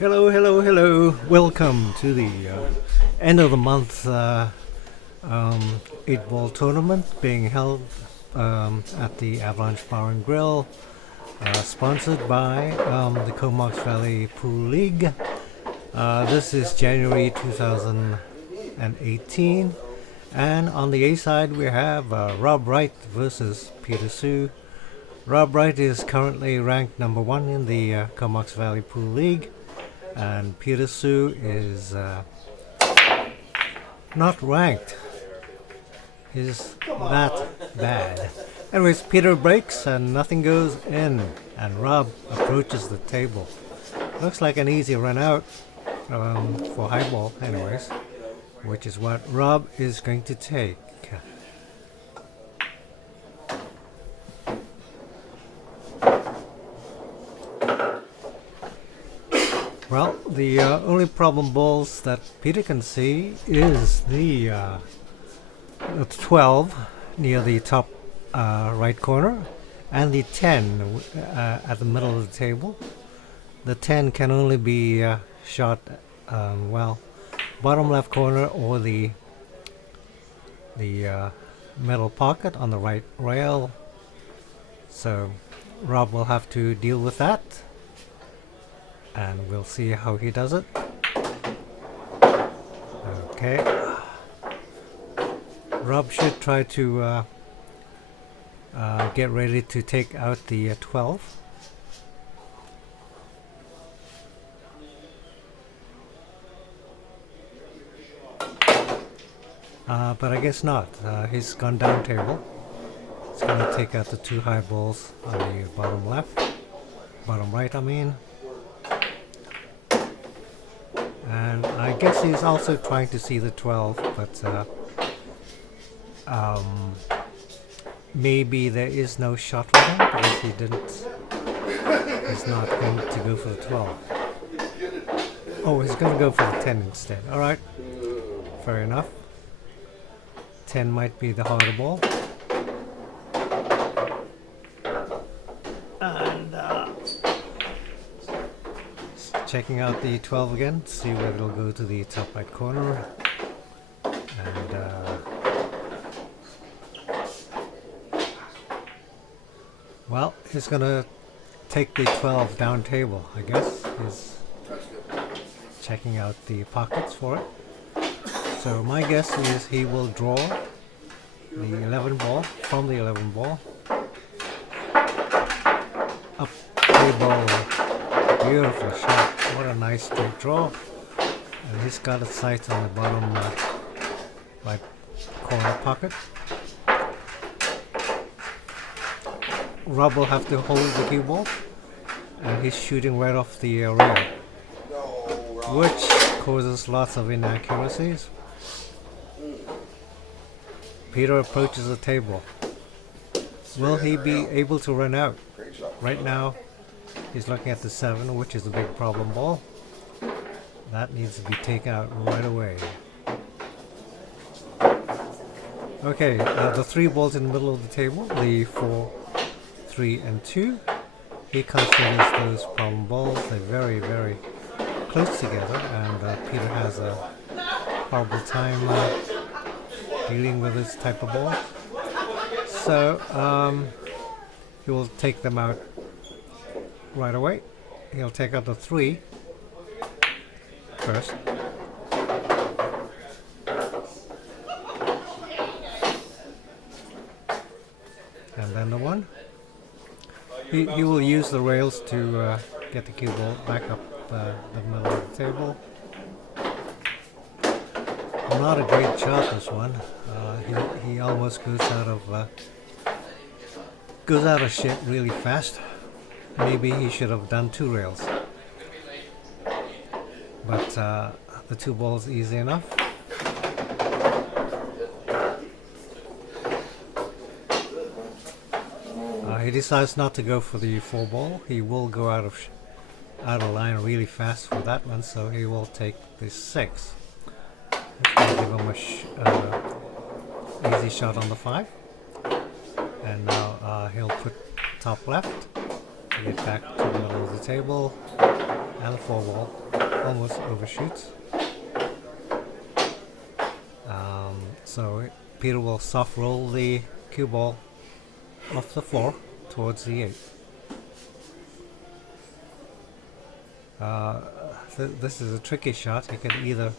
Hello, hello, hello. Welcome to the end of the month 8-ball tournament being held at the Avalanche Bar and Grill, sponsored by the Comox Valley Pool League. This is January 2018, and on the A side we have Rob Wright versus Peter Sue. Rob Wright is currently ranked number 1 in the Comox Valley Pool League, and Peter Sue is not ranked. He's that bad. Anyways, Peter breaks and nothing goes in, and Rob approaches the table. Looks like an easy run out for highball, anyways, which is what Rob is going to take. Well, the only problem balls that Peter can see is the 12 near the top right corner and the 10 at the middle of the table. The 10 can only be shot, bottom left corner or the middle pocket on the right rail. So Rob will have to deal with that, and we'll see how he does it. Okay. Rob should try to get ready to take out the 12. But I guess not. He's gone down table. He's going to take out the 2 high balls on the bottom left. Bottom right, I mean. And I guess he's also trying to see the 12, but maybe there is no shot with him because he's not going to go for the 12. Oh, he's going to go for the 10 instead. Alright, fair enough. 10 might be the harder ball. And checking out the 12 again to see whether it'll go to the top right corner. And well, he's gonna take the 12 down table, I guess. He's checking out the pockets for it. So my guess is he will draw the 11 ball from the 11 ball up table. Beautiful shot. What a nice straight draw. And he's got it sights on the bottom right corner pocket. Rob will have to hold the cue ball, and he's shooting right off the rail, which causes lots of inaccuracies. Peter approaches the table. Will he be able to run out? Right now, he's looking at the 7, which is a big problem ball. That needs to be taken out right away. Okay, the 3 balls in the middle of the table, the 4, 3, and 2. He considers those problem balls. They're very, very close together, and Peter has a horrible time dealing with this type of ball. So he will take them out right away. He'll take out the 3 first. And then the 1. He will use the rails to get the cue ball back up the middle of the table. Not a great shot, this one. He almost goes out of shit really fast. Maybe he should have done 2 rails. But the 2 balls easy enough. He decides not to go for the 4 ball. He will go out of line really fast for that one, so he will take the 6. Let's give him a easy shot on the 5. And now he'll put top left to get back to the middle of the table. and the 4 ball almost overshoots. So Peter will soft roll the cue ball off the floor towards the 8. This is a tricky shot. He can either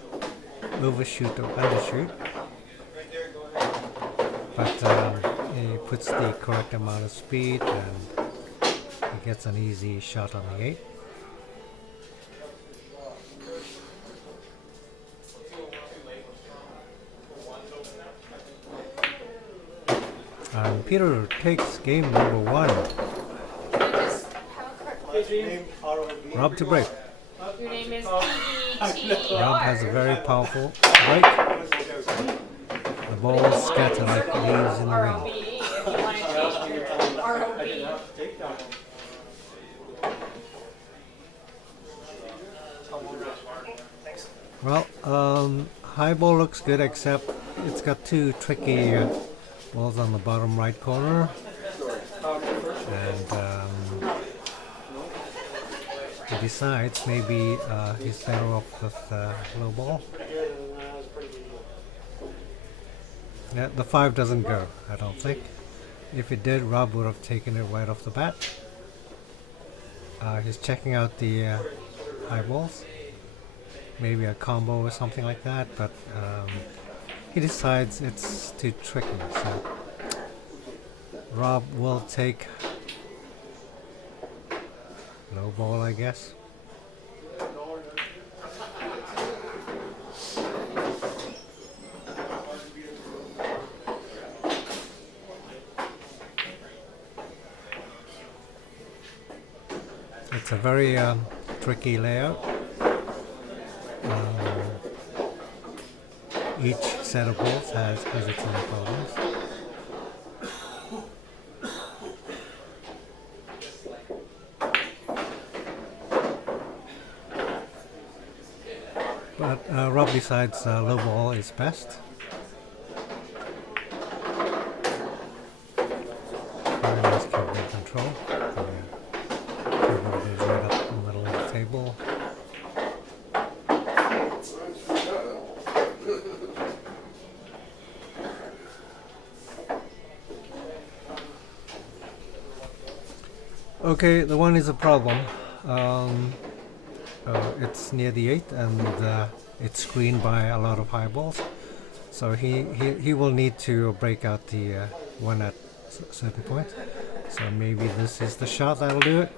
overshoot or undershoot, but he puts the correct amount of speed and he gets an easy shot on the 8. And Peter takes game number 1. Rob to break. Your name is Rob has a very powerful break. The ball is scattered like leaves in the wind. if you want to change your ROB. Well, high ball looks good, except it's got 2 tricky balls on the bottom right corner, and he decides maybe he's better off with low ball. Yeah, the 5 doesn't go, I don't think. If it did, Rob would have taken it right off the bat. He's checking out the high balls, maybe a combo or something like that, but he decides it's too tricky, so Rob will take low ball, I guess. It's a very tricky layout. Each set of balls has its own problems. But Rob decides low ball is best. Very nice keyboard control. The keyboard is right up in the middle of the table. Okay, the 1 is a problem. It's near the 8 and it's screened by a lot of high balls. So he will need to break out the 1 at a certain point. So maybe this is the shot that'll do it.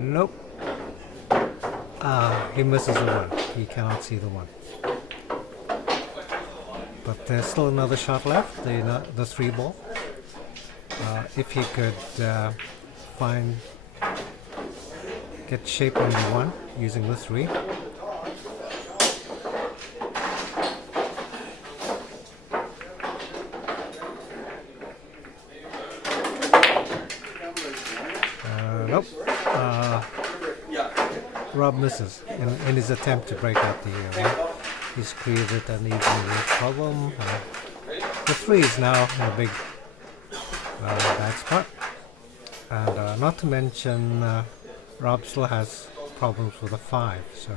Nope. He misses the 1. He cannot see the 1. But there's still another shot left, the 3 ball. If he could get shape on the 1 using the 3. Nope. Rob misses in his attempt to break out the 1. He's created an even problem. The 3 is now in a big bad spot. And not to mention, Rob still has problems with a 5. So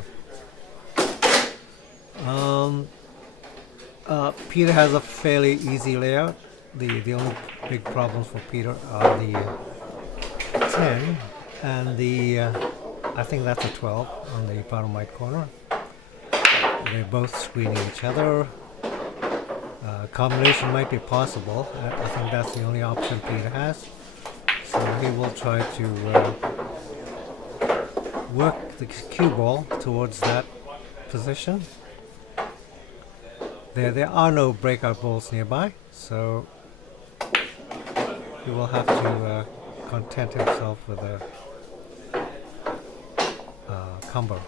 Peter has a fairly easy layout. The only big problems for Peter are the 10 and the I think that's a 12 on the bottom right corner. They're both screening each other. Combination might be possible. I think that's the only option Peter has. So he will try to work the cue ball towards that position. There are no breakout balls nearby, so he will have to content himself with a combo.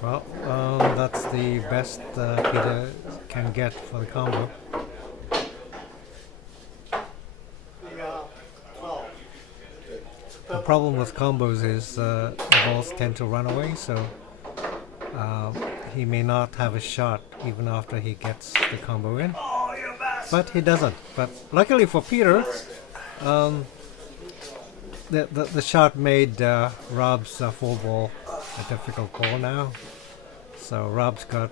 Well, that's the best Peter can get for the combo. The problem with combos is the balls tend to run away, so he may not have a shot even after he gets the combo in. But he doesn't. But luckily for Peter, the shot made Rob's 4-ball a difficult ball now. So Rob's got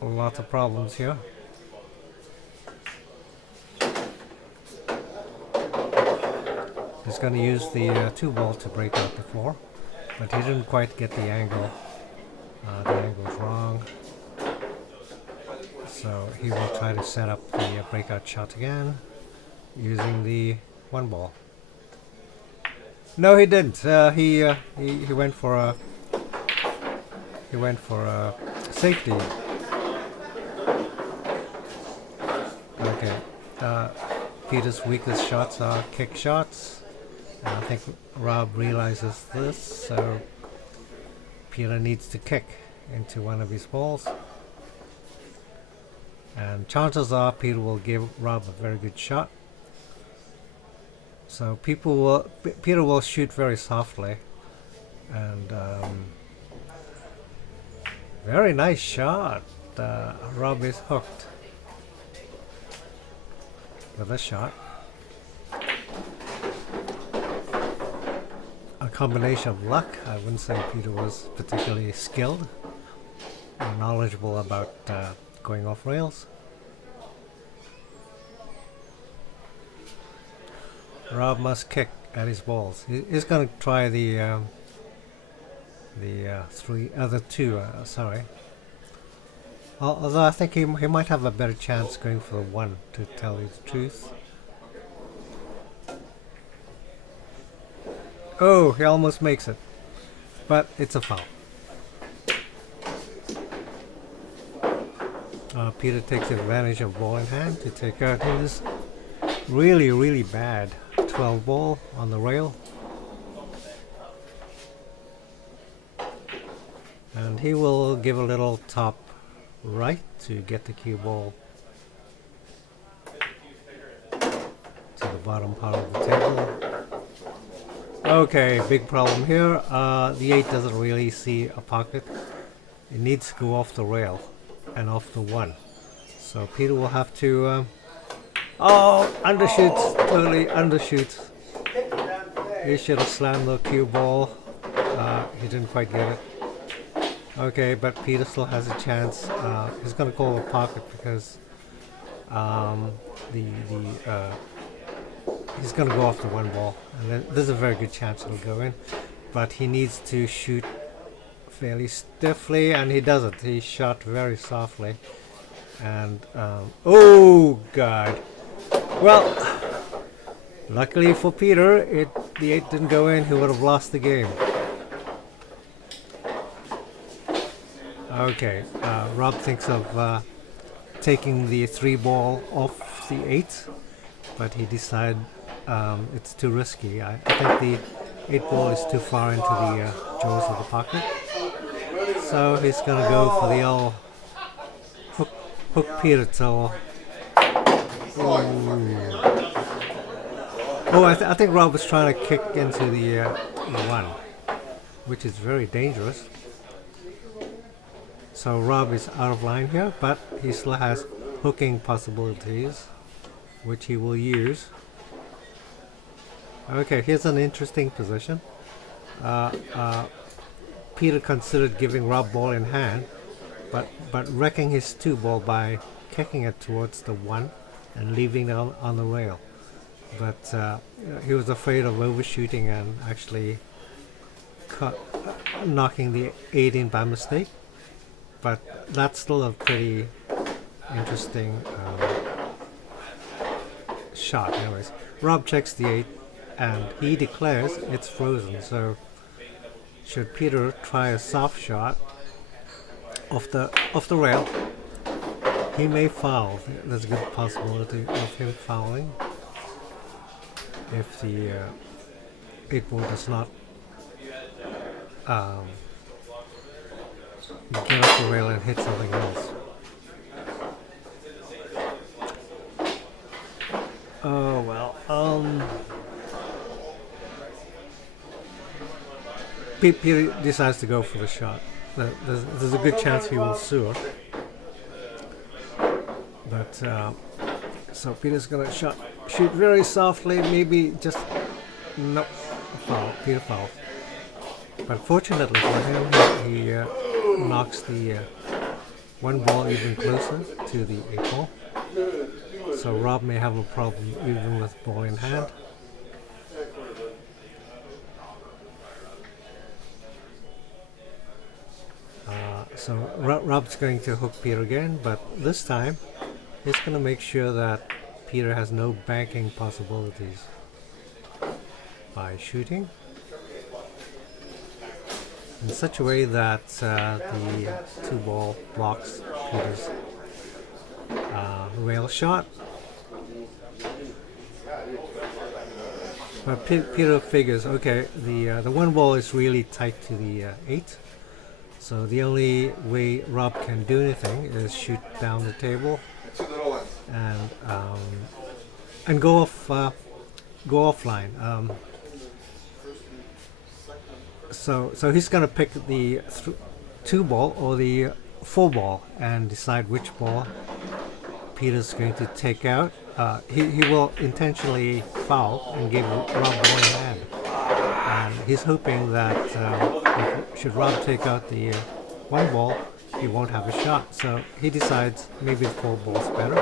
lots of problems here. He's going to use the 2-ball to break out the 4, but he didn't quite get the angle. The angle's wrong. So he will try to set up the breakout shot again using the 1-ball. No, he didn't. He went for a safety. Okay. Peter's weakest shots are kick shots. I think Rob realizes this, so Peter needs to kick into one of his balls. And chances are Peter will give Rob a very good shot. So Peter will shoot very softly. And very nice shot. Rob is hooked with a shot. A combination of luck. I wouldn't say Peter was particularly skilled or knowledgeable about going off rails. Rob must kick at his balls. He's going to try the other two. Sorry. Although I think he might have a better chance going for the 1, to tell you the truth. Oh, he almost makes it, but it's a foul. Peter takes advantage of ball in hand to take out his really bad 12-ball on the rail. And he will give a little top right to get the cue ball to the bottom part of the table. Okay, big problem here. The 8 doesn't really see a pocket. It needs to go off the rail and off the 1. So Peter will have to undershoots, totally undershoots. He should have slammed the cue ball. He didn't quite get it. Okay, but Peter still has a chance. He's going to call a pocket because he's going to go off the 1-ball, and there's a very good chance it'll go in. But he needs to shoot fairly stiffly, and he doesn't. He shot very softly, and oh God! Well, luckily for Peter, the 8 didn't go in. He would have lost the game. Okay, Rob thinks of taking the 3-ball off the 8, but he decided it's too risky. I think the 8-ball is too far into the jaws of the pocket. So he's going to go for the old hook Peter till... Oh, I think Rob was trying to kick into the 1, which is very dangerous. So Rob is out of line here, but he still has hooking possibilities, which he will use. Okay, here's an interesting position. Peter considered giving Rob ball in hand, but wrecking his 2-ball by kicking it towards the 1 and leaving it on the rail. But he was afraid of overshooting and actually knocking the 8 in by mistake. But that's still a pretty interesting shot. Anyways, Rob checks the 8 and he declares it's frozen. So should Peter try a soft shot off the rail, he may foul. There's a good possibility of him fouling if the 8-ball does not get off the rail and hit something else. Oh well. Peter decides to go for the shot. there's a good chance he will sewer. But so Peter's gonna shoot very softly, maybe just no foul. Peter foul. But fortunately for him, he knocks the one ball even closer to the 8 ball. So Rob may have a problem even with ball in hand. So Rob's going to hook Peter again, but this time he's going to make sure that Peter has no banking possibilities by shooting in such a way that the 2 ball blocks Peter's rail shot. But Peter figures, okay, the 1 ball is really tight to the 8. So the only way Rob can do anything is shoot down the table and go offline. So he's gonna pick the 2 ball or the 4 ball and decide which ball Peter's going to take out. He will intentionally foul and give Rob ball in hand. And he's hoping that should Rob take out the 1 ball, he won't have a shot. So he decides maybe the 4 ball's better.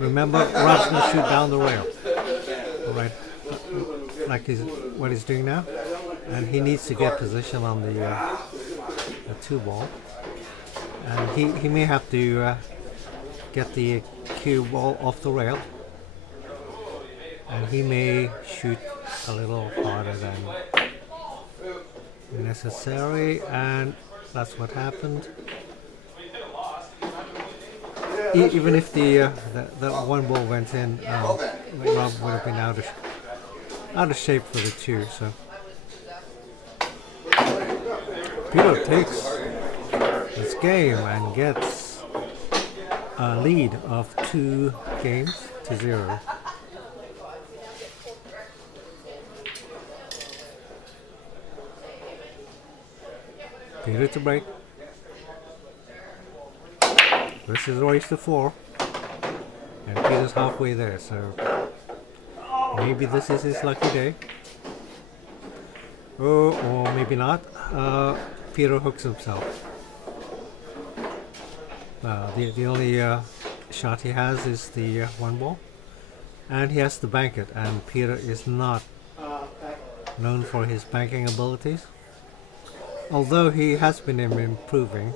Remember, Rob's going to shoot down the rail. Alright, like what he's doing now. And he needs to get position on the 2 ball. And he may have to get the cue ball off the rail. And he may shoot a little harder than necessary, and that's what happened. Even if the 1 ball went in, Rob would have been out of shape for the 2. So Peter takes this game and gets a lead of 2 games to 0. Peter to break. This is race to 4. And Peter's halfway there, so maybe this is his lucky day. Oh, or maybe not. Peter hooks himself. The only shot he has is the 1 ball. And he has to bank it, and Peter is not known for his banking abilities. Although he has been improving.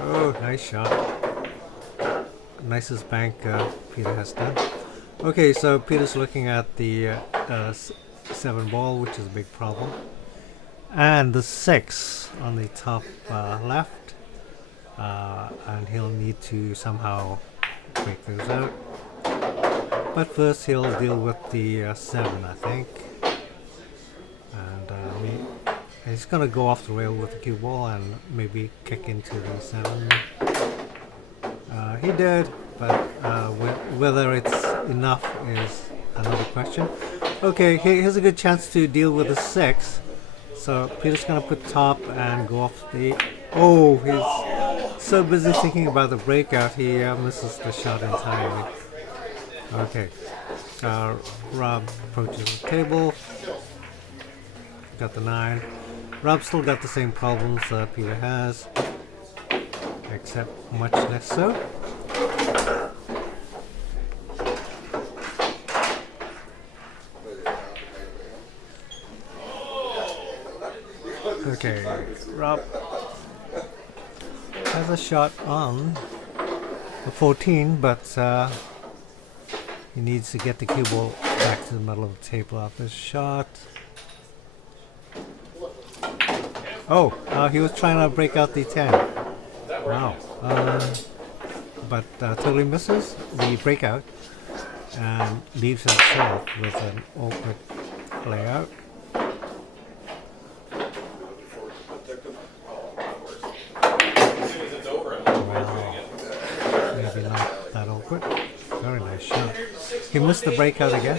Oh, nice shot. Nicest bank Peter has done. Okay, so Peter's looking at the 7 ball, which is a big problem. And the 6 on the top left. And he'll need to somehow break those out. But first he'll deal with the 7, I think. And he's going to go off the rail with the cue ball and maybe kick into the 7. He did, but whether it's enough is another question. Okay, here's a good chance to deal with the 6. So Peter's going to put top and go off the... Oh, he's so busy thinking about the breakout, he misses the shot entirely. Okay, Rob approaches the table, got the 9. Rob still got the same problems Peter has, except much less so. Okay, Rob has a shot on the 14, but he needs to get the cue ball back to the middle of the table after his shot. Oh, he was trying to break out the 10. Wow. But totally misses the breakout and leaves himself with an awkward layout. Well, maybe not that awkward. Very nice shot. He missed the breakout again.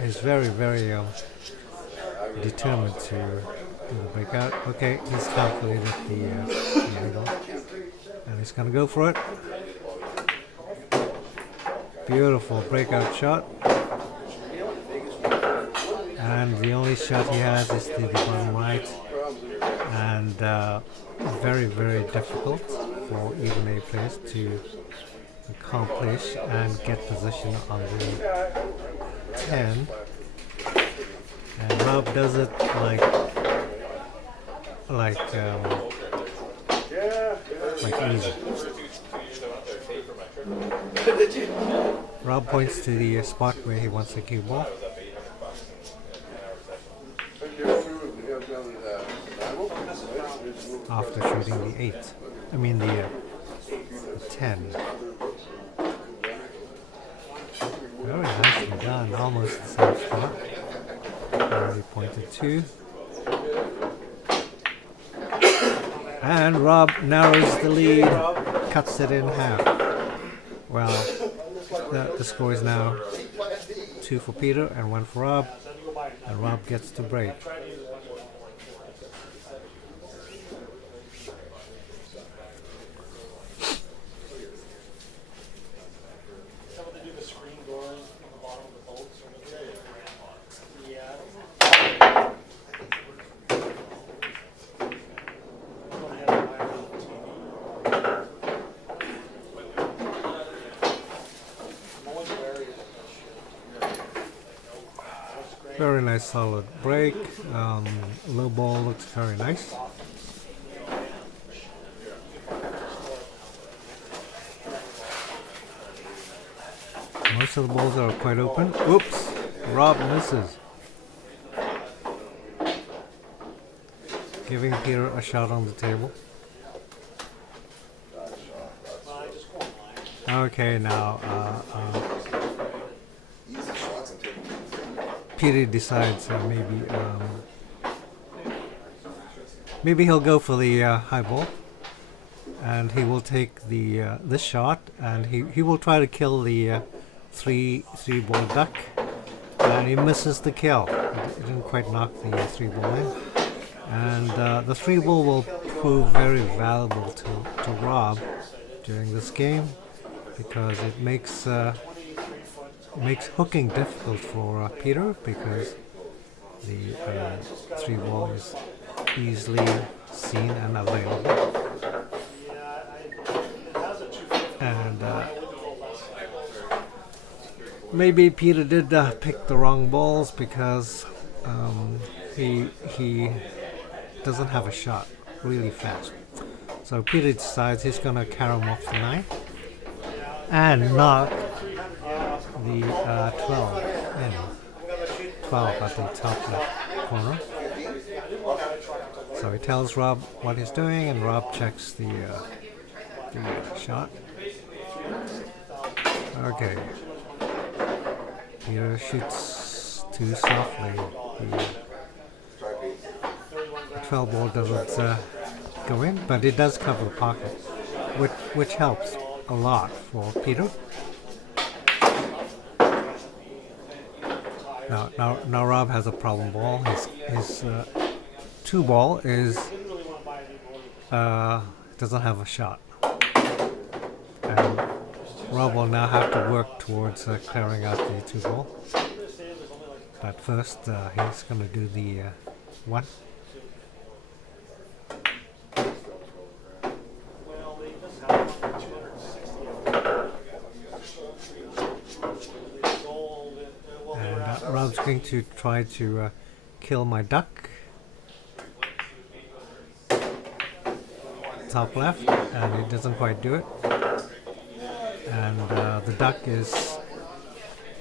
He's very, very determined to do the breakout. Okay, he's calculated the angle, and he's gonna go for it. Beautiful breakout shot. And the only shot he has is to the bottom right, and very, very difficult for even A players to accomplish and get position on the 10. And Rob does it like easy. Rob points to the spot where he wants the cue ball. After shooting the 8, I mean the 10. Very nicely done, almost the same spot. Already pointed to. And Rob narrows the lead, cuts it in half. Well, the score is now 2 for Peter and 1 for Rob, and Rob gets to break. Very nice solid break. Low ball looks very nice. Most of the balls are quite open. Oops! Rob misses. Giving Peter a shot on the table. Okay, now Peter decides maybe he'll go for the high ball, and he will take the this shot, and he will try to kill the three ball duck, and he misses the kill. He didn't quite knock the 3 ball in, and the 3 ball will prove very valuable to Rob during this game, because it makes hooking difficult for Peter, because the 3 ball is easily seen and available. And maybe Peter did pick the wrong balls, because he doesn't have a shot really fast. So Peter decides he's gonna carry him off the 9 and knock the 12 in. 12 at the top left corner. So he tells Rob what he's doing, and Rob checks the shot. Okay. Peter shoots too softly. The 12 ball doesn't go in, but it does cover the pocket, which helps a lot for Peter. Now Rob has a problem ball. His 2 ball is doesn't have a shot, and Rob will now have to work towards clearing out the 2 ball. But first, he's going to do the 1. And Rob's going to try to kill my duck. Top left, and it doesn't quite do it. And the duck is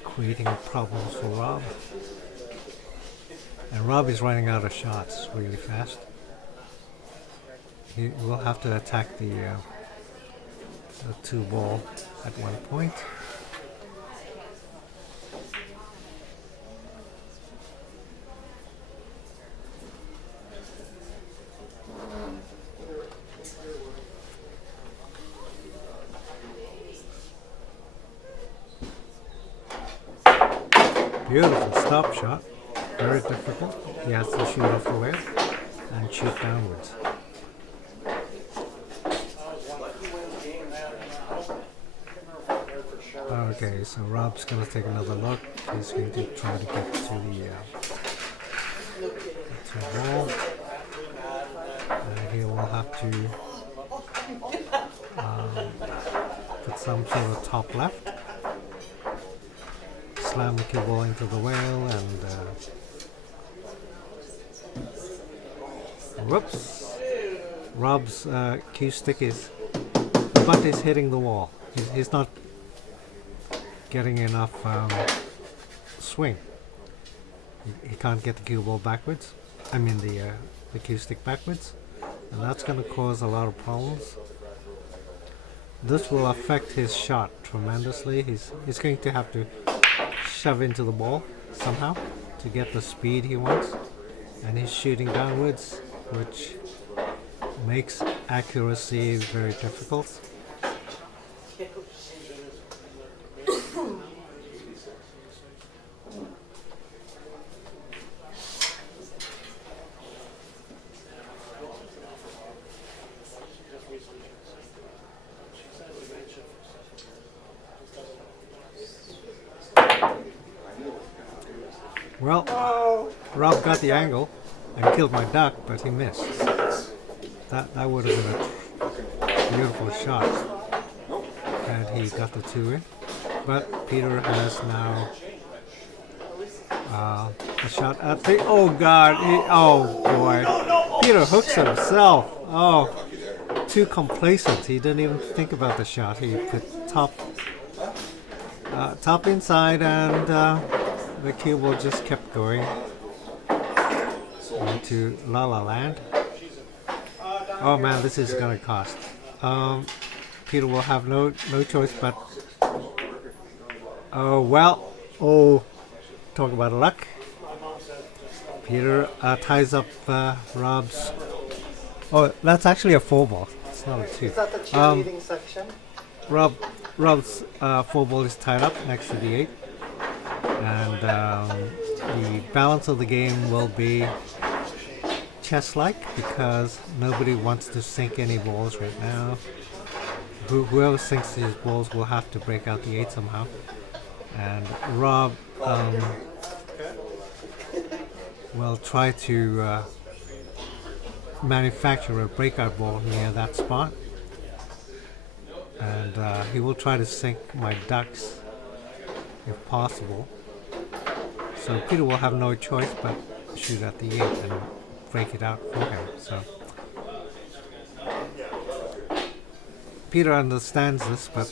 creating problems for Rob. And Rob is running out of shots really fast. He will have to attack the 2 ball at one point. Beautiful stop shot. very difficult. He has to shoot off the rail and shoot downwards. Okay, so Rob's gonna take another look. He's going to try to get to the wall. He will have to put some sort of top left, slam the cue ball into the whale, and whoops! Rob's cue stick is, the butt is hitting the wall. He's not getting enough swing. He can't get the cue ball backwards. I mean the cue stick backwards, and that's going to cause a lot of problems. This will affect his shot tremendously. He's going to have to shove into the ball somehow to get the speed he wants, and he's shooting downwards, which makes accuracy very difficult. Well, Rob got the angle and killed my duck, but he missed. That would have been a beautiful shot had he got the two in. But Peter has now a shot at the. Oh God! Oh boy! Peter hooks himself. Oh, too complacent. He didn't even think about the shot. He put top inside, and the cue ball just kept going into La La Land. Oh man, this is gonna cost. Peter will have no choice but. Oh well. Oh, talk about luck. Peter ties up Rob's. Oh, that's actually a 4-ball. It's not a 2. Is that the cheerleading section? Rob's 4-ball is tied up next to the 8, and the balance of the game will be chess-like because nobody wants to sink any balls right now. Whoever sinks his balls will have to break out the 8 somehow, and Rob will try to manufacture a breakout ball near that spot, and he will try to sink my ducks if possible. So Peter will have no choice but shoot at the 8 and break it out for him. So Peter understands this, but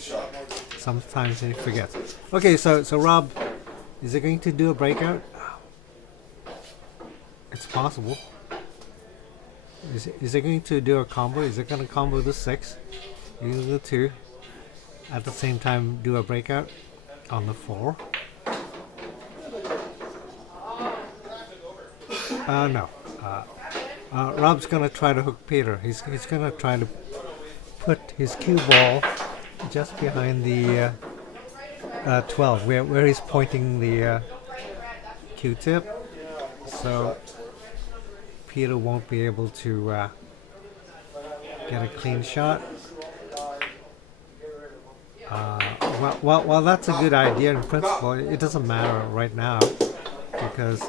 sometimes he forgets. Okay, so Rob, is he going to do a breakout? It's possible. Is he going to do a combo? Is it going to combo the 6, use the 2, at the same time do a breakout on the 4? No. Rob's going to try to hook Peter. He's going to try to put his cue ball just behind the 12, where he's pointing the Q-tip. So Peter won't be able to get a clean shot. Well, that's a good idea in principle. It doesn't matter right now because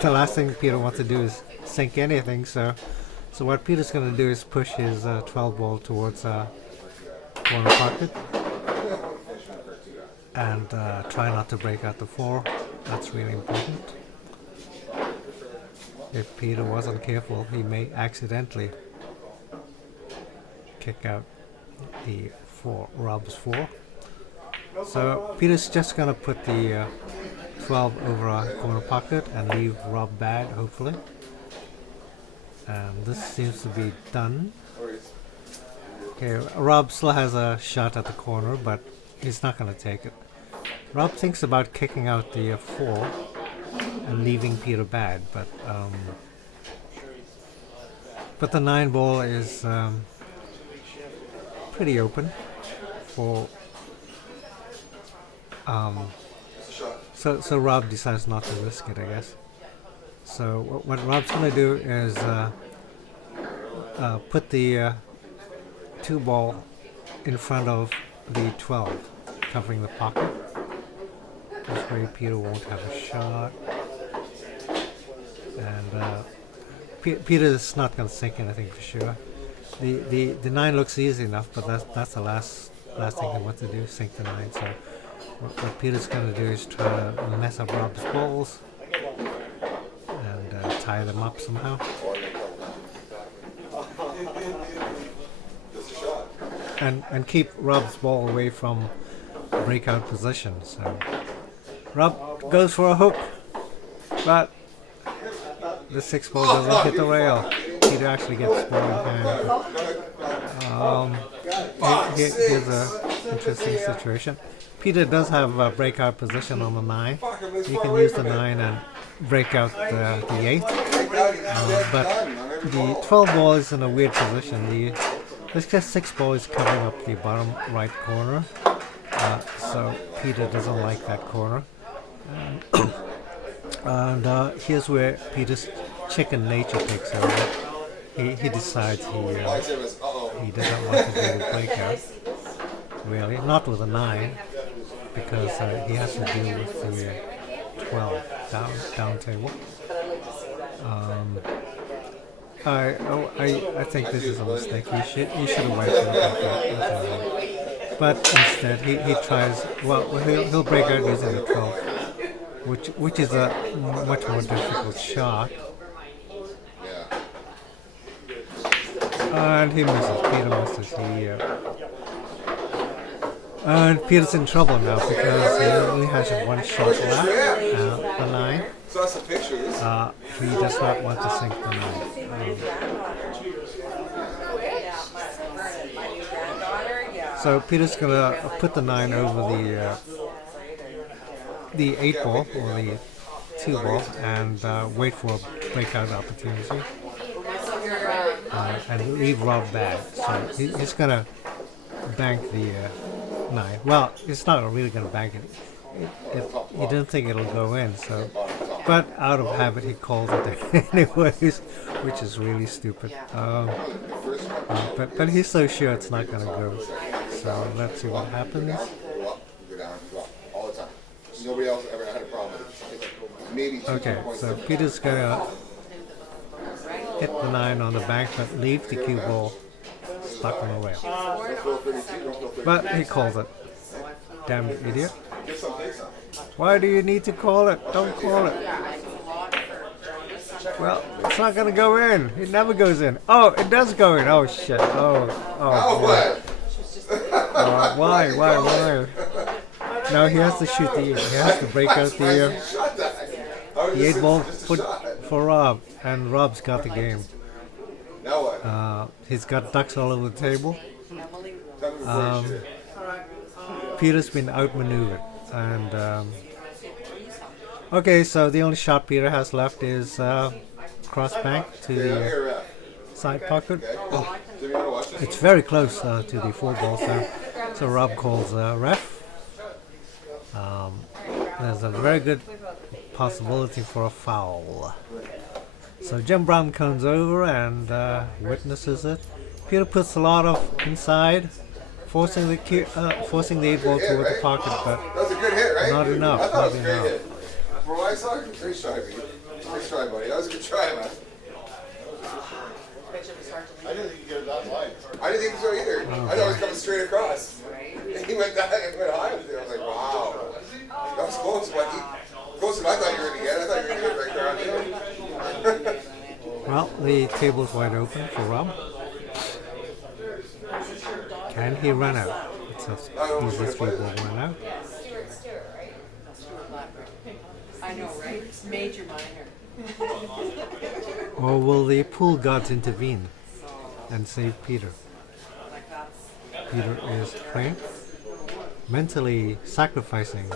the last thing Peter wants to do is sink anything. So what Peter's going to do is push his 12 ball towards corner pocket and try not to break out the 4. That's really important. If Peter wasn't careful, he may accidentally kick out the 4, Rob's 4. So Peter's just gonna put the 12 over a corner pocket and leave Rob bad, hopefully. And this seems to be done. Okay, Rob still has a shot at the corner, but he's not gonna take it. Rob thinks about kicking out the 4 and leaving Peter bad, but the 9 ball is pretty open for So Rob decides not to risk it, I guess. So what Rob's gonna do is put the 2 ball in front of the 12, covering the pocket. This way Peter won't have a shot. And Peter's not going to sink anything for sure. The 9 looks easy enough, but that's the last thing he wants to do, sink the 9. So what Peter's going to do is try to mess up Rob's balls and tie them up somehow. And keep Rob's ball away from breakout position. So Rob goes for a hook, but the 6 ball doesn't hit the rail. Peter actually gets ball in hand. Here's an interesting situation. Peter does have a breakout position on the 9. You can use the 9 and break out the 8. But the 12 ball is in a weird position. This 6 ball is covering up the bottom right corner. So Peter doesn't like that corner. And here's where Peter's chicken nature takes over. He decides he doesn't want to do the breakout. Really, not with a 9, because he has to deal with the 12 down table. I think this is a mistake. He should have went for the but instead he tries. Well, he'll break out using the 12, which is a much more difficult shot. And he misses. Peter misses. And Peter's in trouble now because he only has 1 shot left. The 9. So that's the pictures. He does not want to sink the 9. So Peter's gonna put the 9 over the 8 ball or the 2 ball and wait for a breakout opportunity. And leave Rob back. So he's gonna bank the 9. Well, it's not really gonna bank it. He didn't think it'll go in. So, but out of habit, he calls it anyways, which is really stupid. But he's so sure it's not gonna go. So let's see what happens. Nobody else ever had a problem with it. Maybe. Okay, so Peter's gonna hit the 9 on the bank, but leave the cue ball stuck on the rail. But he calls it. Damn idiot. Why do you need to call it? Don't call it. Well, it's not going to go in. It never goes in. Oh, it does go in. Oh, shit. Oh. Why? Now he has to shoot the 8. He has to break out the 8 ball for Rob. And Rob's got the game. He's got ducks all over the table. Peter's been outmaneuvered. And okay, so the only shot Peter has left is cross bank to the side pocket. Oh, it's very close to the 4 ball, so Rob calls ref. There's a very good possibility for a foul. So Jim Brown comes over and witnesses it. Peter puts a lot of inside, forcing the 8 ball toward the pocket, but That was a good hit, right? not enough. I thought it was a great hit. For what I saw, great try, buddy. Nice try, buddy. That was a good try, man. I didn't think you get it that wide. I didn't think so either. I thought it was coming straight across. He went high with it. I was like, wow. That was close, buddy. Closer than I thought you were going to get. I thought you were going to get right there. Well, the table's wide open for Rob. Can he run out? It's a easy 3 ball run out. I know, right? Major minor. Or will the pool gods intervene and save Peter? Peter is playing, mentally sacrificing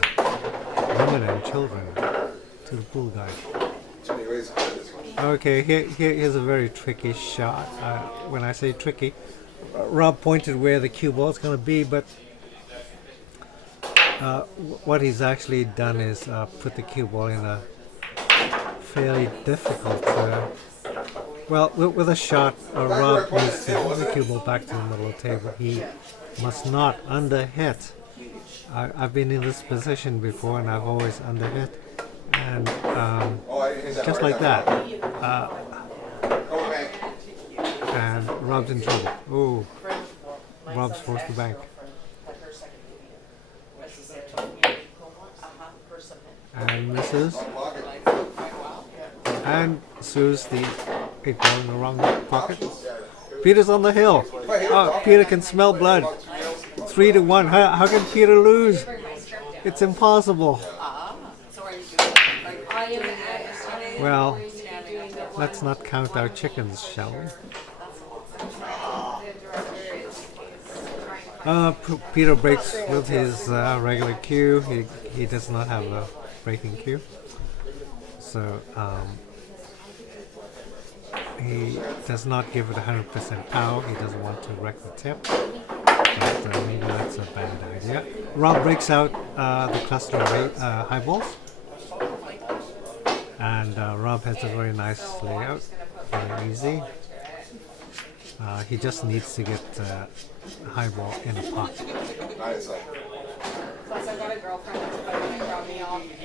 women and children to the pool god. Okay, here's a very tricky shot. When I say tricky, Rob pointed where the cue ball is going to be, but what he's actually done is put the cue ball in a fairly difficult. Well, with a shot, Rob needs to put the cue ball back to the middle of the table. He must not underhit. I've been in this position before, and I've always underhit, and just like that. And Rob's in trouble. Oh, Rob's forced to bank. And misses. And Sue's the 8 ball in the wrong pocket. Peter's on the hill. Oh, Peter can smell blood. 3-1. How can Peter lose? It's impossible. Well, let's not count our chickens, shall we? Peter breaks with his regular cue. He does not have a breaking cue. So he does not give it 100% power. He doesn't want to wreck the tip. But maybe that's a bad idea. Rob breaks out the cluster of high balls. And Rob has a very nice layout. Very easy. He just needs to get high ball in a pot. Plus, I got a girlfriend that's going to drop me off a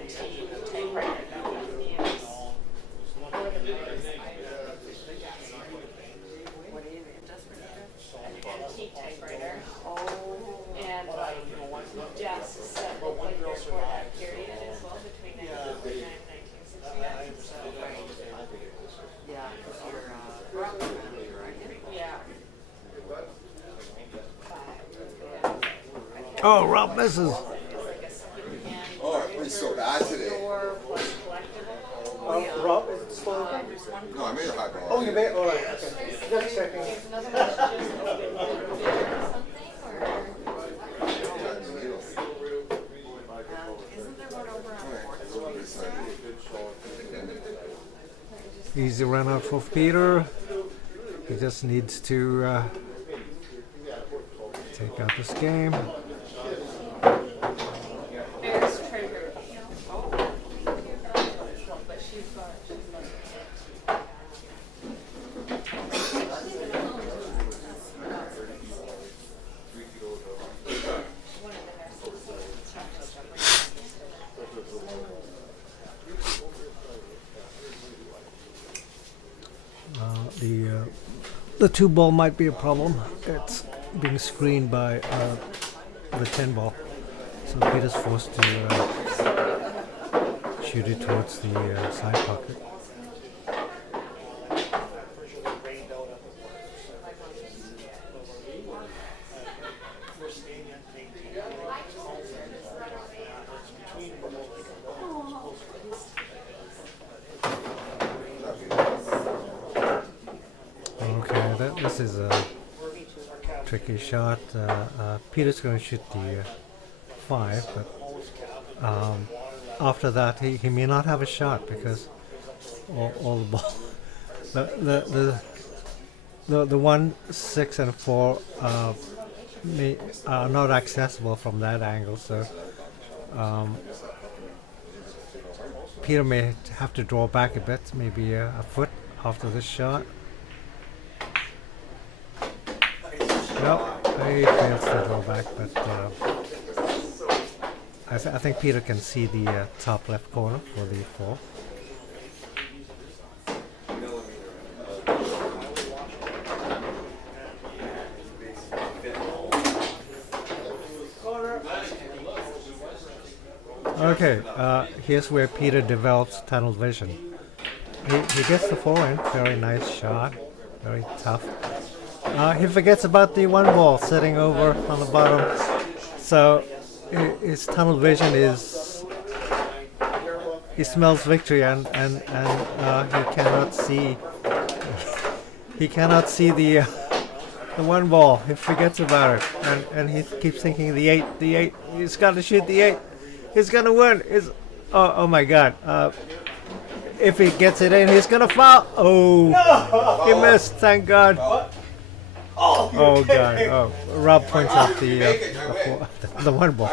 antique typewriter that we use. What are you just an antique typewriter. And like desks that look like they're for that period as well, between 1959 and 1969. So, yeah, because you're yeah. Oh, Rob misses. Oh, it's so bad today. Rob, is it slow? No, I made a high ball. Oh, you made? All right. Okay. Just checking. Easy run out for Peter. He just needs to take out this game. The 2 ball might be a problem. It's being screened by the 10 ball, so Peter's forced to shoot it towards the side pocket. This is a tricky shot. Peter's going to shoot the 5, but after that he may not have a shot because all the ball, the 1, 6, and 4 are not accessible from that angle. So Peter may have to draw back a bit, maybe a foot after this shot. No, he fails to draw back, but I think Peter can see the top left corner for the 4. Okay, here's where Peter develops tunnel vision. He gets the 4 in, very nice shot, very tough. He forgets about the 1 ball sitting over on the bottom, so his tunnel vision is, he smells victory, and he cannot see the 1 ball. He forgets about it, and he keeps thinking the 8, he's got to shoot the 8, he's gonna win. Oh my God. If he gets it in, he's gonna foul. Oh, he missed, thank God. Oh God! Oh, Rob points out the 1 ball.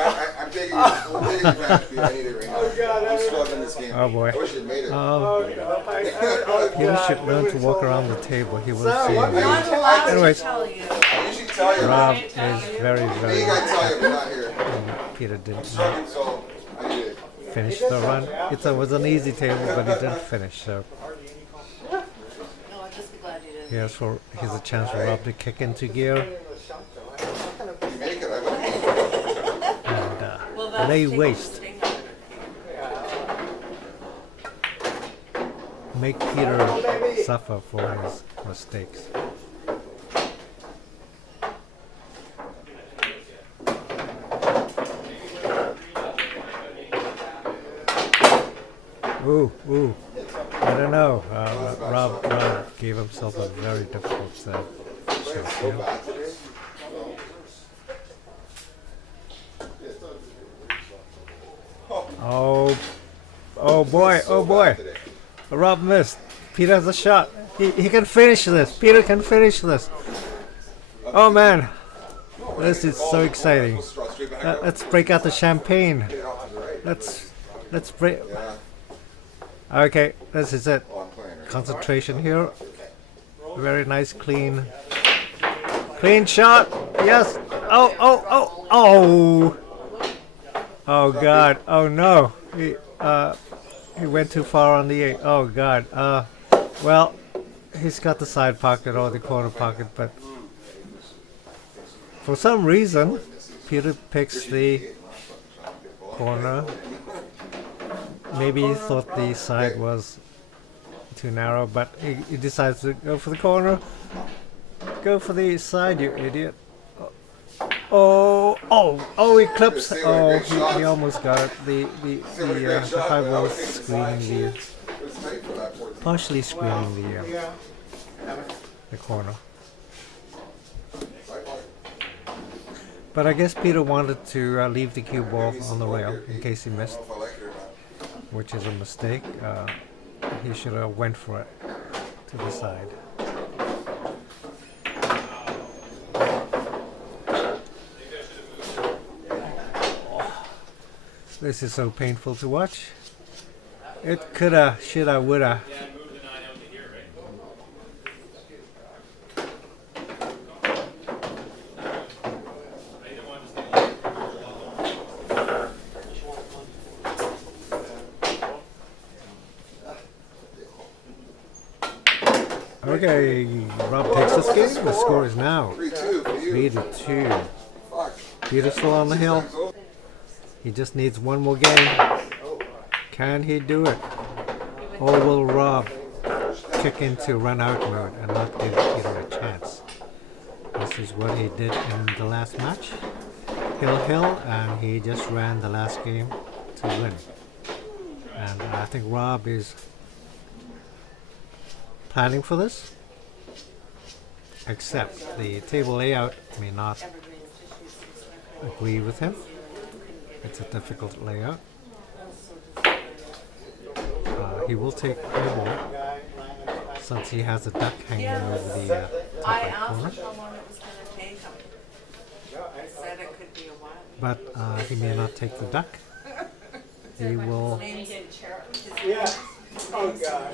taking your advantage, Pete. I need it right now. Oh, God, I'm struggling this game. Oh boy. I wish you'd made it. Oh, God. Peter should learn to walk around the table. He will see. what? me. Not allowed Anyways. to tell you. I usually tell you. Rob I is tell you. very, Me, very I tell you, but not here. happy Peter didn't Struggling, so I need it. finish the run. It was an easy table, but he didn't finish. So No, I'll just be glad you did. here's a chance for Rob to kick into gear You make it, I will. and Well, that's lay taking waste. the sting out of it. Make Peter suffer for his mistakes. Ooh. I don't know. Rob gave himself a very difficult shot So here. bad today. Oh boy. Rob missed. Peter has a shot. He can finish this. Peter can finish this. Oh man. This is so exciting. Let's break out the champagne. Let's break. Yeah. Okay, this is it. Oh, I'm playing right. Concentration here. Very nice, clean shot. Yes. Oh. Oh God. Oh no. He went too far on the 8. Oh God. Well, he's got the side pocket or the corner pocket, but for some reason, Peter picks the corner. Maybe he thought the side was too narrow, but he decides to go for the corner. Go for the side, you idiot. He clips. Oh, he almost got it. The high ball screening partially screening the corner. But I guess Peter wanted to leave the cue ball on the rail in case he missed, which is a mistake. He should have went for it to the side. This is so painful to watch. It coulda, shoulda, woulda. Okay, Rob takes this game. The score is now 3-2 for you. 3-2. Fuck. Peter's still on the hill. He just needs one more game. Can he do it? Or will Rob kick into run out mode and not give Peter a chance? This is what he did in the last match. Hill, and he just ran the last game to win. And I think Rob is planning for this, except the table layout may not agree with him. It's a difficult layout. He will take the ball since he has a duck hanging over the top I right asked corner. him how long it was going to take him. He said it could be a while. But he may not take the duck. He will. Yeah. Oh, God.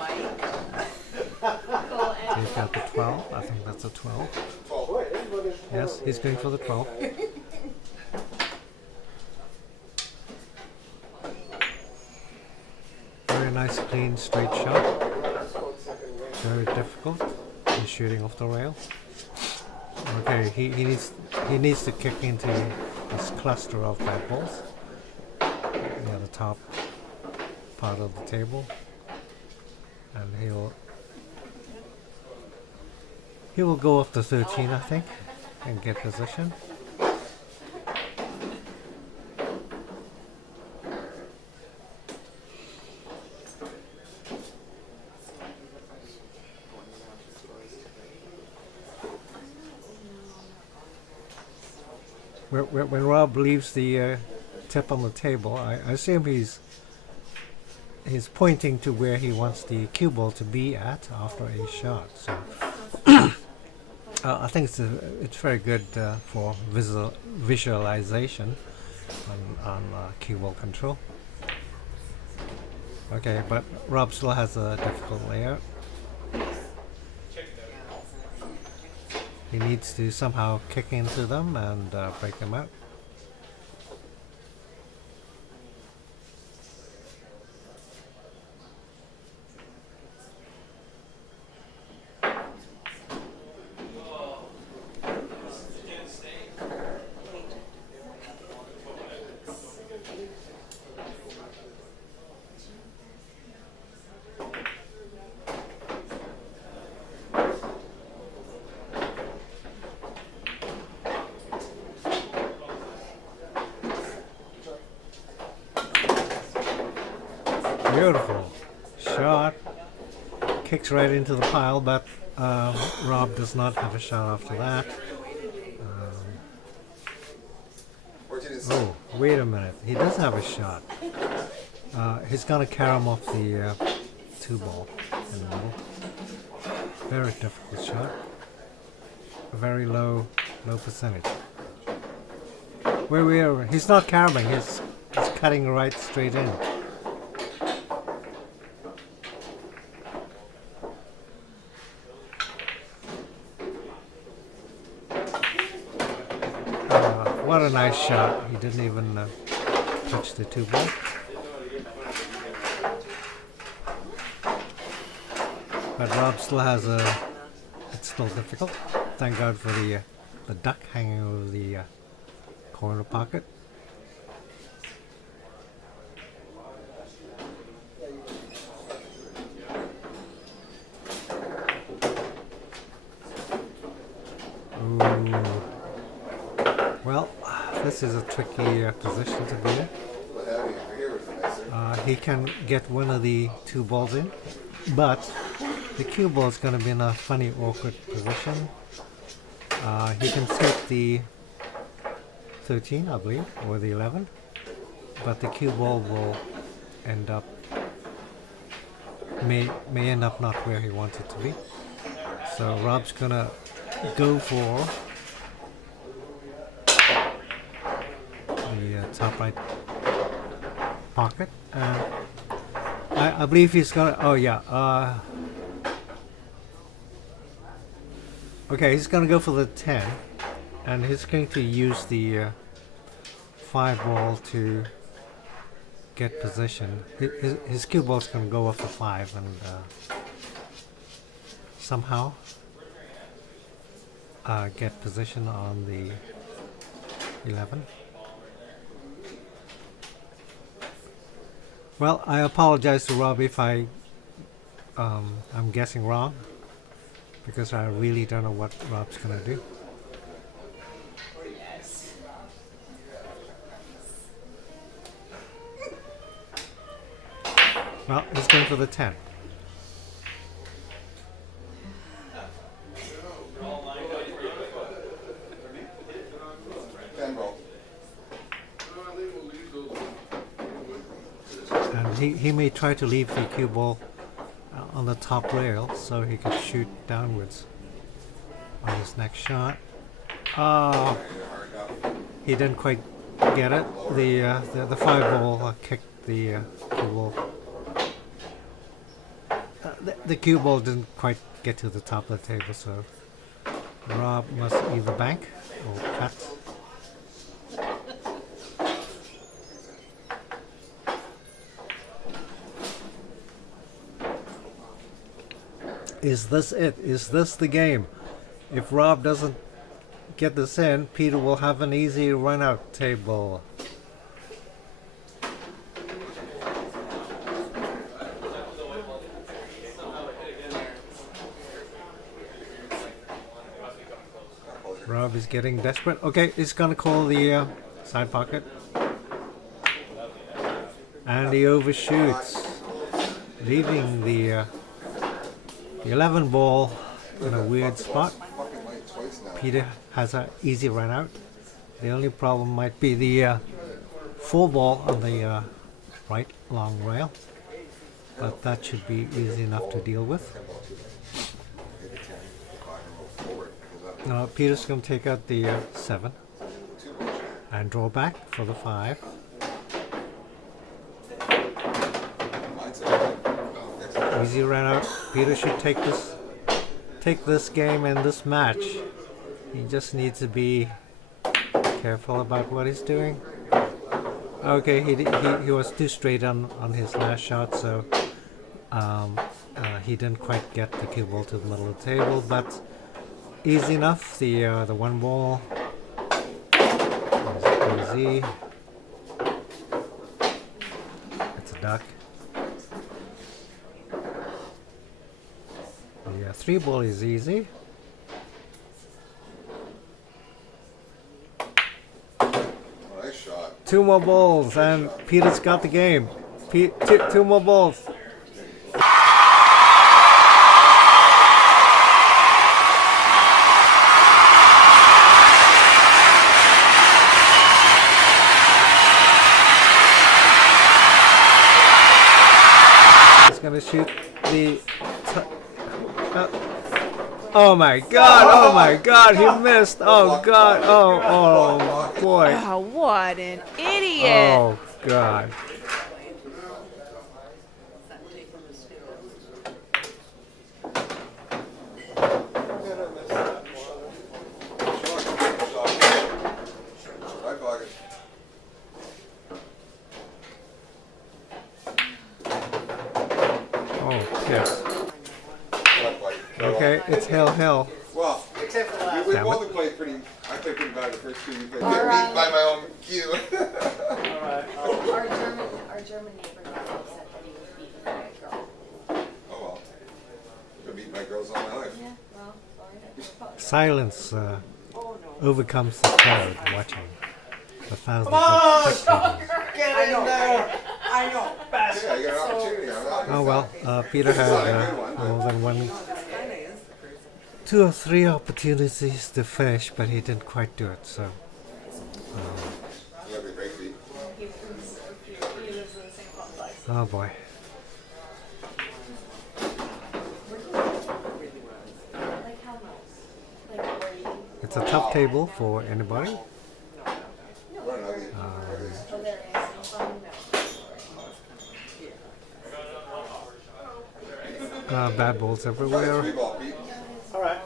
Take out the 12. I think that's a 12. Yes, he's going for the 12. Very nice, clean, straight shot. Very difficult. He's shooting off the rail. Okay, he needs to kick into this cluster of bad balls near the top part of the table, and he will go up to 13, I think, and get position. When Rob leaves the tip on the table, I assume he's pointing to where he wants the cue ball to be at after a shot. So I think it's very good for visualization. on cue ball control. Okay, but Rob still has a difficult layout. He needs to somehow kick into them and break them out. Beautiful shot. Kicks right into the pile, but Rob does not have a shot after that. Oh, wait a minute. He does have a shot. He's going to carom off the 2 ball in the middle. Very difficult shot. A very low percentage. He's not caroming. He's cutting right straight in. What a nice shot. He didn't even touch the 2 ball. But Rob still has it's still difficult. Thank God for the duck hanging over the corner pocket. Ooh. Well, this is a tricky position to be in. He can get one of the 2 balls in, but the cue ball is going to be in a funny, awkward position. He can take the 13, I believe, or the 11, but the cue ball will end up, may end up not where he wants it to be. So Rob's going to go for the top right pocket, and I believe he's gonna. Oh yeah. Okay, he's gonna go for the 10, and he's going to use the 5 ball to get position. His cue ball's gonna go off the 5 and somehow get position on the 11. Well, I apologize to Rob if I'm guessing wrong, because I really don't know what Rob's gonna do. Well, he's going for the 10. And he may try to leave the cue ball on the top rail so he can shoot downwards on his next shot. Oh, he didn't quite get it. The 5 ball kicked the cue ball. The cue ball didn't quite get to the top of the table, so Rob must either bank or cut. Is this it? Is this the game? If Rob doesn't get this in, Peter will have an easy run-out table. Rob is getting desperate. Okay, he's gonna call the side pocket. And he overshoots, leaving the 11 ball in a weird spot. Peter has an easy run out. The only problem might be the 4 ball on the right long rail, but that should be easy enough to deal with. Peter's going to take out the 7. and draw back for the 5. Mine's okay. Easy run out. Peter should take this game and this match. He just needs to be careful about what he's doing. Okay, he was too straight on his last shot, so he didn't quite get the cue ball to the middle of the table, but easy enough. The 1 ball is easy. It's a duck. The 3 ball is easy. Nice shot. 2 more balls and Peter's got the game. Two more balls. He's gonna shoot the. Oh my god, he missed. Oh god, oh boy. Oh, what an idiot! Oh god. Right pocket. Oh yes. Right pocket. Okay, it's hell. Well, Except for the last. we Damn both it. have played pretty. I played pretty bad the first 2. You played. All Get right. beat by my own cue. Alright. Our German neighbor got upset that he was beaten by a girl. Oh well. I've been beating my girls all my life. Yeah, well, sorry. I apologize. Silence Oh no. overcomes the crowd watching. The thousands Oh, of spectators. get in there! I know, bastard. Yeah, you got an opportunity now. Oh well, Peter had more than 1, 2 or 3 opportunities to finish, but he didn't quite do it. So Lovely break beat. He lives in the same complex. oh boy. Like how no? Like where you? It's a tough table for anybody. What an ugly. Oh, there is. No. Bad balls Try the 3 everywhere. ball, Pete. Alright.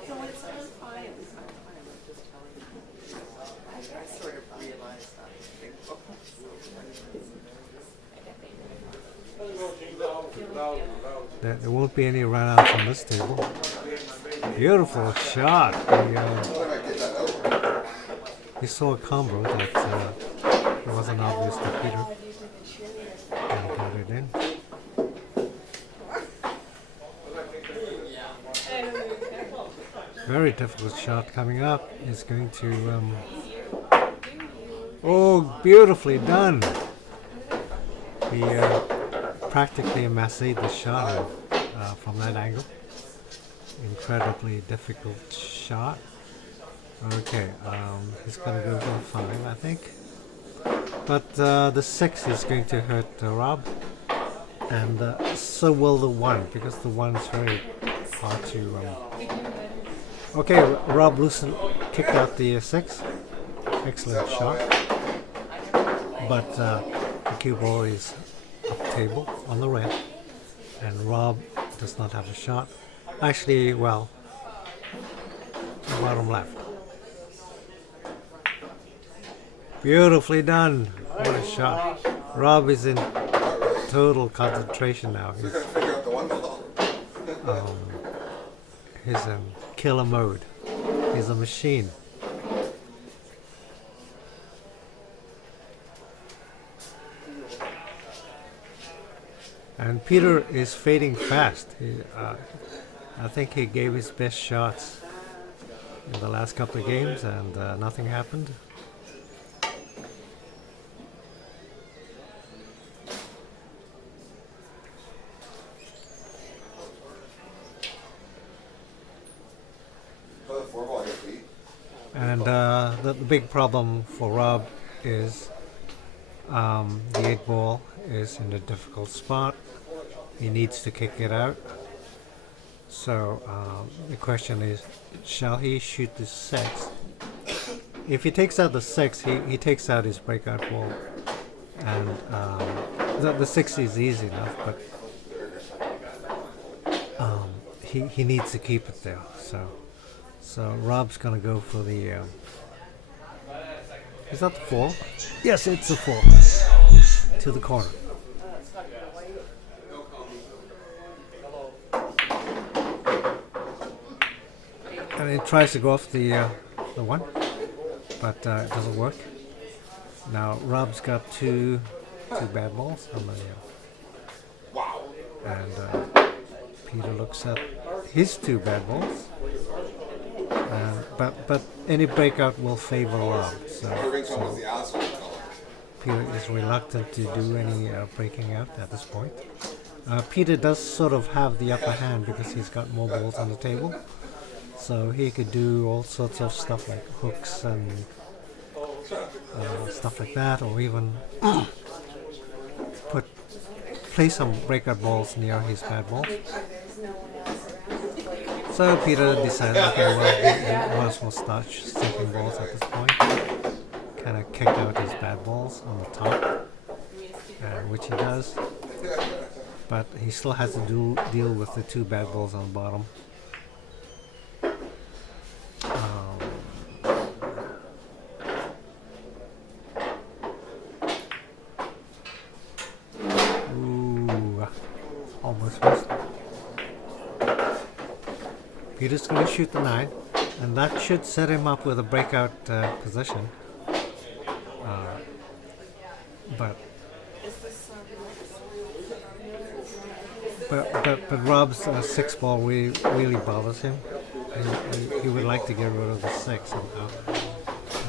There won't be any run-outs on this table. Beautiful shot. How did I get that out? He saw a combo that wasn't obvious to Peter and got it in. Very difficult shot coming up. Is going to. Oh, beautifully done. He practically massaged the shot from that angle. Incredibly difficult shot. Okay, he's gonna go for 5, I think. But the 6 is going to hurt Rob, and so will the 1, because the 1 is very hard to. Okay, Rob Lucen kicked out the 6. Excellent shot. But the cue ball is up table on the red, and Rob does not have a shot. Actually, well, bottom left. Beautifully done. What a shot. Rob is in total concentration now. We're gonna figure out the 1 ball. He's in killer mode. He's a machine. And Peter is fading fast. I think he gave his best shots in the last couple of games, and nothing happened. Play the 4 ball, get beat. And the big problem for Rob is the 8 ball is in a difficult spot. He needs to kick it out. So the question is, shall he shoot the 6 if he takes out the 6, he takes out his breakout ball, and the 6 is easy enough, but he needs to keep it there. So Rob's gonna go for the. Is that the 4? Yes, it's a 4 to the corner. And he tries to go off the 1, but it doesn't work. Now Rob's got two bad balls on the Wow. and Peter looks at his 2 bad balls. But any breakout will favor Rob. The ringtone was the asshole color. Peter is reluctant to do any breaking out at this point. Peter does sort of have the upper hand because he's got more balls on the table. So he could do all sorts of stuff like hooks and stuff like that, or even play some breakout balls near his bad balls. So Peter decided, okay, well, he might as well start sinking balls at this point. Kind of kick out his bad balls on the top, which he does. But he still has to deal with the 2 bad balls on the bottom. Almost missed. Peter's going to shoot the 9, and that should set him up with a breakout position. But Rob's 6 ball really bothers him. He would like to get rid of the 6 somehow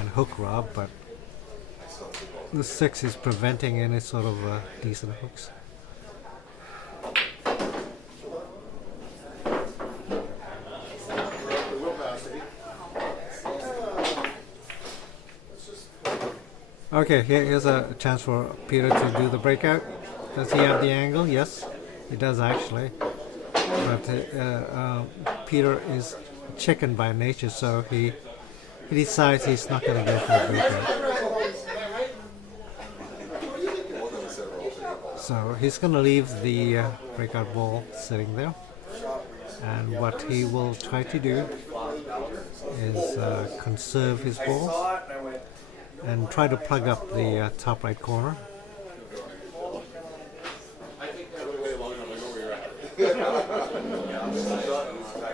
and hook Rob, but the 6 is preventing any sort of decent hooks. Okay, here's a chance for Peter to do the breakout. Does he have the angle? Yes, he does actually. But Peter is chicken by nature, so he decides he's not going to go for the breakout. So he's going to leave the breakout ball sitting there. And what he will try to do is conserve his balls and try to plug up the top right corner.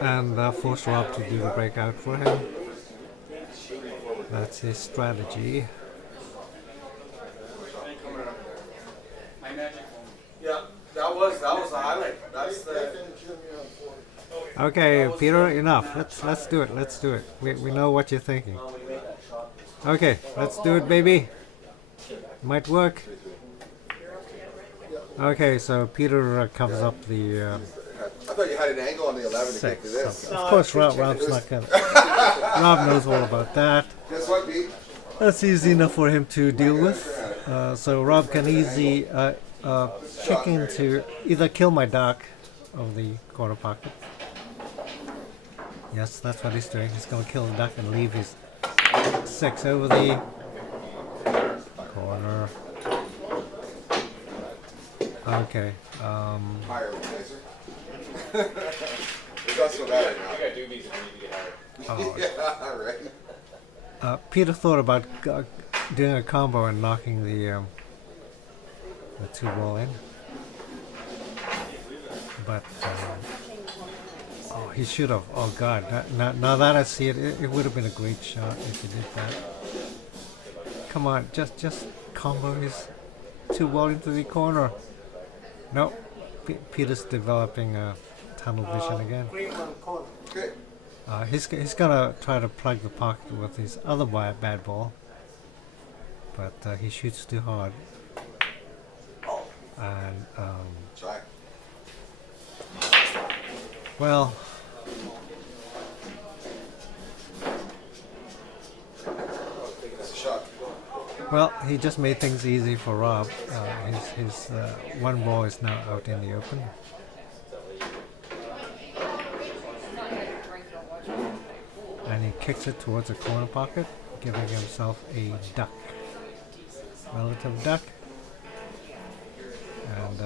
And force Rob to do the breakout for him. That's his strategy. Yeah, that was the highlight. That's the. Okay, Peter, enough. Let's do it. Let's do it. We know what you're thinking. Okay, let's do it, baby. Might work. Okay, so Peter covers up the. I thought you had an angle on the 11 to get to this. Of course, Rob's not gonna. Rob knows all about that. Guess what, Pete? That's easy enough for him to deal with. So Rob can easily kick into either kill my duck of the corner pocket. Yes, that's what he's doing. He's going to kill the duck and leave his 6 over the corner. Okay. Higher, nicer. It does feel better now. I got doobies and I need to get higher. Oh. Yeah, right. Peter thought about doing a combo and knocking the 2 ball in, but oh, he should have. Oh God! Now that I see it, it would have been a great shot if he did that. Come on, just combo his 2 ball into the corner. No, Peter's developing tunnel vision again. Okay. He's gonna try to plug the pocket with his other bad ball, but he shoots too hard. And Try. well, That's a shot. well, he just made things easy for Rob. His 1 ball is now out in the open. And he kicks it towards the corner pocket, giving himself a duck. Relative duck. And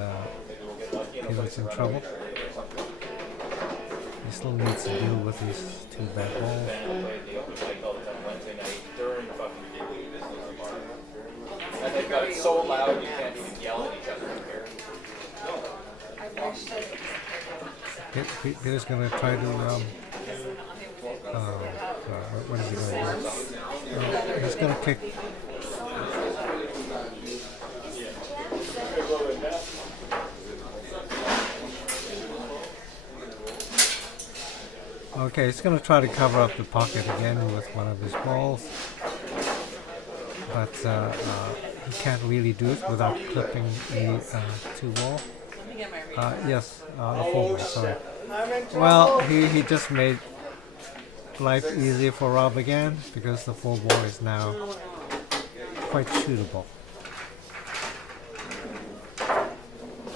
Peter's in trouble. He still needs to deal with these two bad balls. And they've got it so loud you can't even yell at each other in here. Peter's gonna try to what is he gonna do? He's gonna kick. Okay, he's gonna try to cover up the pocket again with one of his balls, but he can't really do it without clipping a two ball. Yes, a four ball. Sorry. I'm in trouble. Well, he just made life easier for Rob again because the four ball is now quite shootable.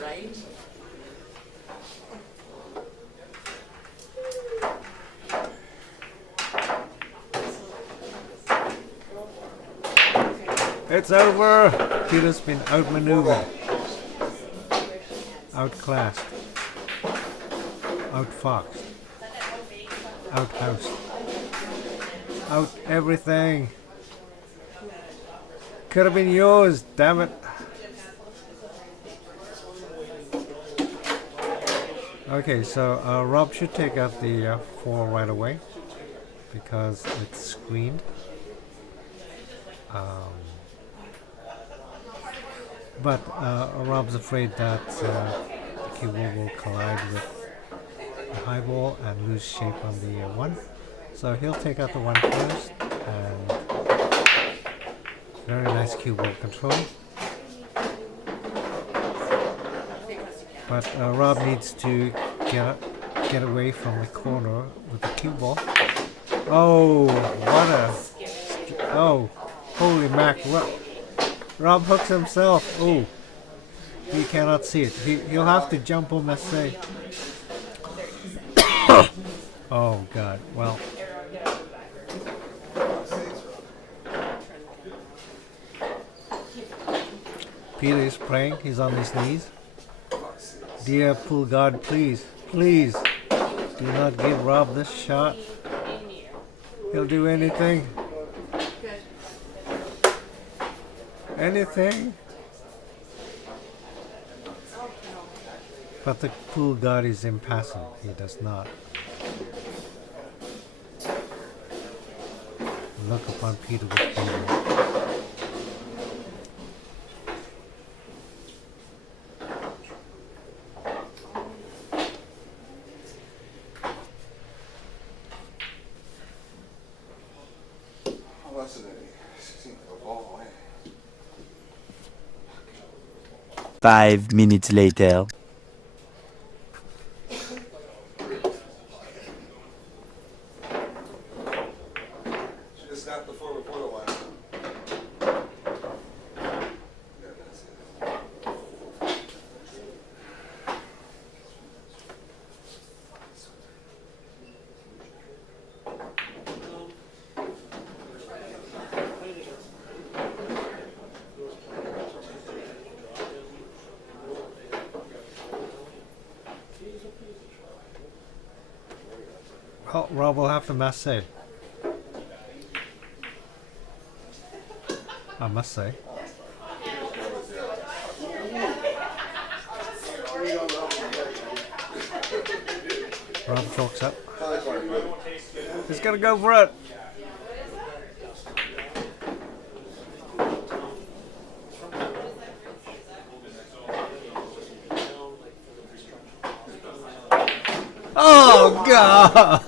Right? It's over! Peter's been outmaneuvered, outclassed, outfoxed, outhoused, out everything. Could have been yours, damn it. Okay, so Rob should take out the 4 right away because it's screened. But Rob's afraid that the cue ball will collide with the high ball and lose shape on the 1. So he'll take out the 1 first, and very nice cue ball control. But Rob needs to get away from the corner with the cue ball. Oh, what a... Oh, holy mackerel. Rob hooks himself. Oh, he cannot see it. He'll have to jump on, let's say. Oh, God. Well. Peter is praying. He's on his knees. Dear pool god, please, please, do not give Rob this shot. He'll do anything. Anything. But the pool god is impassive. He does not look upon Peter with favor. How much did it? 16 for the ball away. 5 minutes later. She just snapped the 4 before the 1. Yeah, that's it. Well, Rob will have to must say. I must say. Rob chalks up. He's gonna go for it. Oh God!